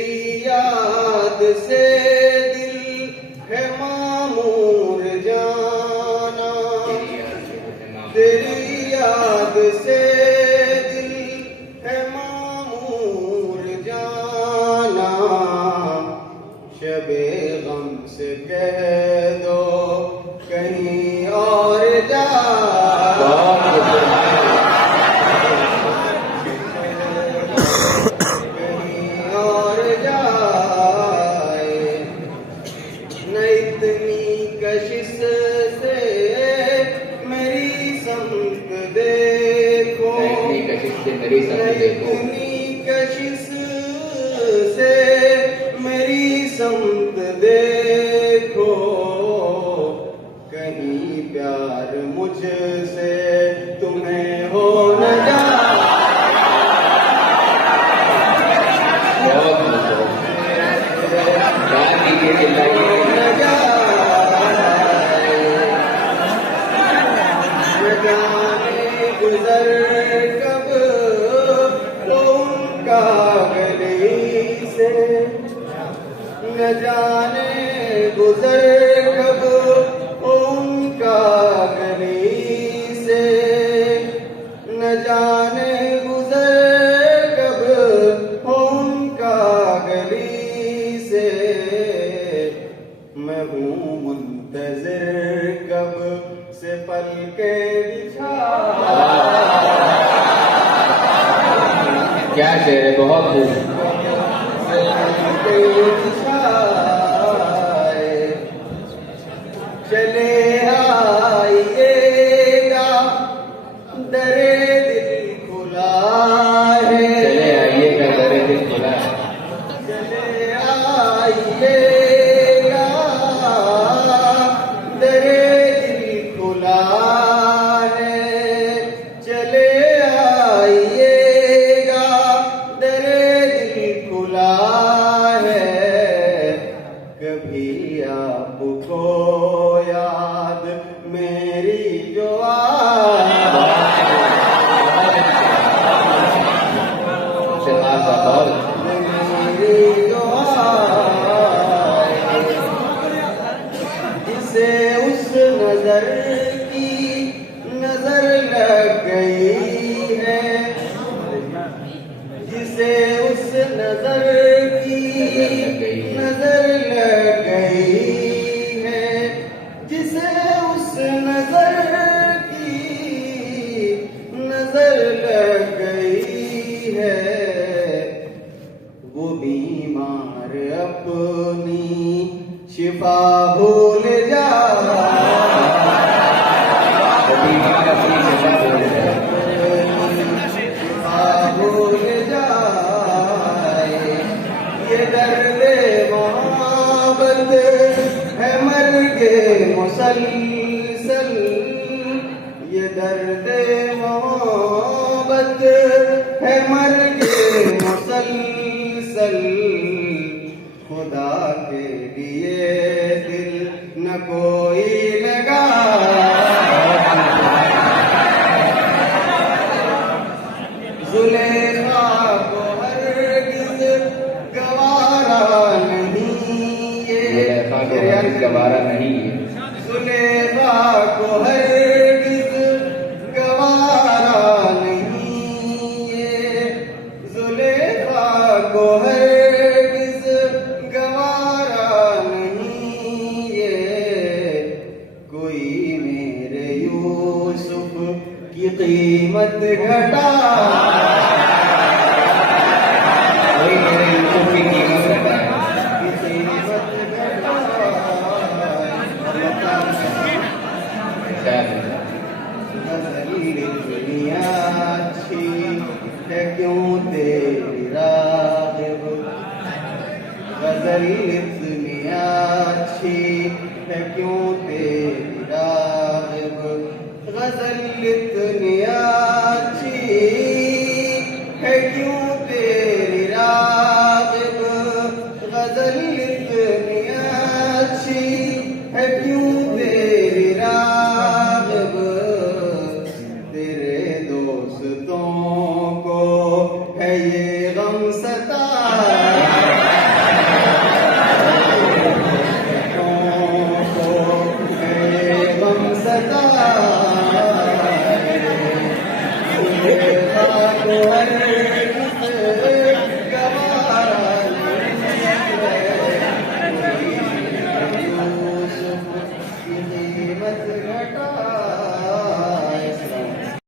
तेरी याद से दिल है मामूर जाना, तेरी याद से दिल है मामूर जाना, शबे गम से कह दो कहीं और जा, कशिश से मेरी समत देखो, इतनी कशिश से मेरी समत देखो, कहीं प्यार मुझसे तुम्हें हो न जाए, गुजर कब उनका गली से, न जाने गुजर कब उनका गली से, न जाने गुजर कब उनका गली से, मैं हूँ मुंतज़िर कब से पलके बिछा। क्या शेर है, बहुत खूब। चले आइएगा दरे दिल खुला है, चले आइएगा दरे दिल खुला है, चले आइएगा दरे दिल खुला है, चले आइएगा दरे दिल खुला है, कभी आपको याद मेरी जो मेरी जो जिसे उस नजर की नजर लग गई है, जिसे उस नजर की नजर लग गई है, जिसे उस नजर की नजर लग गई है, वो बीमार अपनी शिफा भूल जा, शिफा भूल जाए, ये दर्द मोहब्बत है मर्गे मुसलसल, ये दर्द मोहब्बत है मर्गे मुसलसल, खुदा के लिए दिल न कोई लगा, जुलेखा को हरगिज़ गवारा नहीं, ये गवारा नहीं है, जुलेखा को हरगिज़ गवारा नहीं, ये जुलेखा को हरगिज़ गवारा नहीं, ये कोई मेरे यूसुफ की कीमत घटा, कोई मेरे यूसुफ की कीमत घटा, दुनिया अच्छी है क्यों तेरी राग़िब, गज़ल दुनिया अच्छी है क्यों तेरी राग़िब, गज़ल दुनिया अच्छी है क्यों तेरी राग़िब, गज़ल दुनिया अच्छी है क्यों तेरी राग़िब, तेरे दोस्तों